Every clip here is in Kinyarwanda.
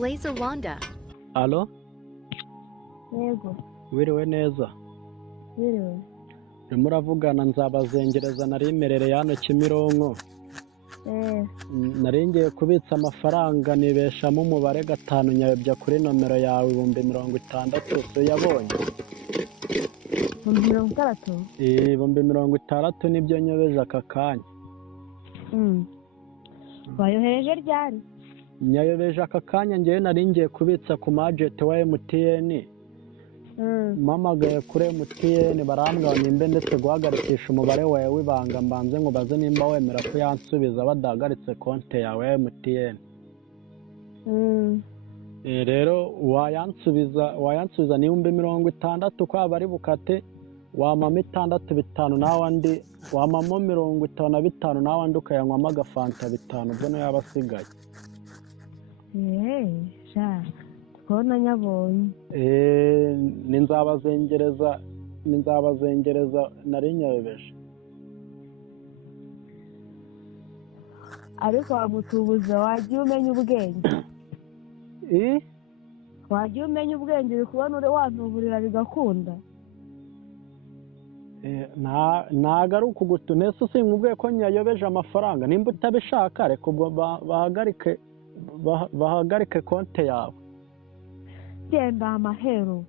Blazer Wanda. Alo, Yego, wiriwe neza. biriwe. Urimo uravugana Nzabazengereza nari imerereye hano Kimironko. Nari ngiye kubitsa amafaranga nibeshamo umubare 5 nyabya kuri nomero yawe 60,000 uyabonye. 60,000? 60,000 nibyo nyobeje aka kanya. Wayohereje ryari? Nyayobeje aka kanya ngewe nari ngiye kubitsa ku majeti wa MTN. Mpamagaye kuri MTN barambwira nimba ndetse guhagarikisha umubare wawe w'ibanga mbanze ngo baze nimba wemera ko yansubiza badahagaritse konti yawe ya MTN. Rero wayansubiza ni 60,000 kwaba ari bukate wamama 65 nawe andi wamamo 55 nawe andi ukayanywamo agafanta 5 ubwo nayo yabasigaye. Sha twona nyabonye. Ni Nzabazengereza nari nyayobeje. Ariko wamutubuza wagiye umenya ubwenge. Wagiye umenya ubwenge bikubona ure wantuburira bigakunda. Ntago ari ukugutu nese sinkubwiye ko nyayobeje amafaranga nimba utabishaka reka ubwo bahagarike konti yawe. Genda amahero.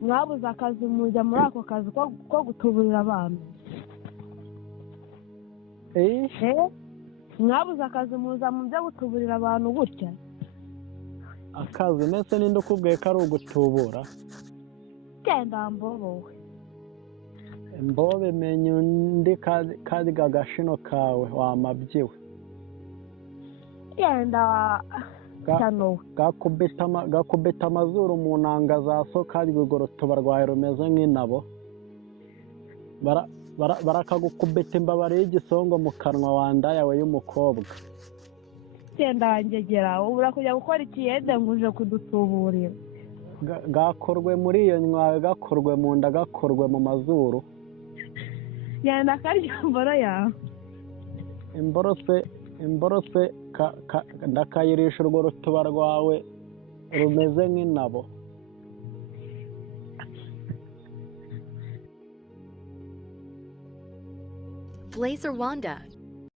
Mwabuze akazi mujya muri ako kazi ko gutuburira abantu. Mwabuze akazi muza mu byo gutuburira abantu gutya. Akazi nese ninde ukubwiye ko ari ugutubura? Genda mbobowe. Mbobe menye undi kazi gagashino kawe wamabyiwe. Genda cyano. Gakubita amazuru mu nanga za soka rwigorotoba rwawe rumeze nk'inabo. Barakagukubita imbabare y'igisongo mu kanwa wanda yawe y'umukobwa. Genda ngegera ubura kujya gukora ikiyede ngo uje kudutuburira. Gakorwe muri iyo nywa gakorwe mu nda gakorwe mu mazuru. Genda karya mboro yawe. Imborose ndakayirisha urwo rutuba rwawe rumeze nk'inabo. Blazer Wanda.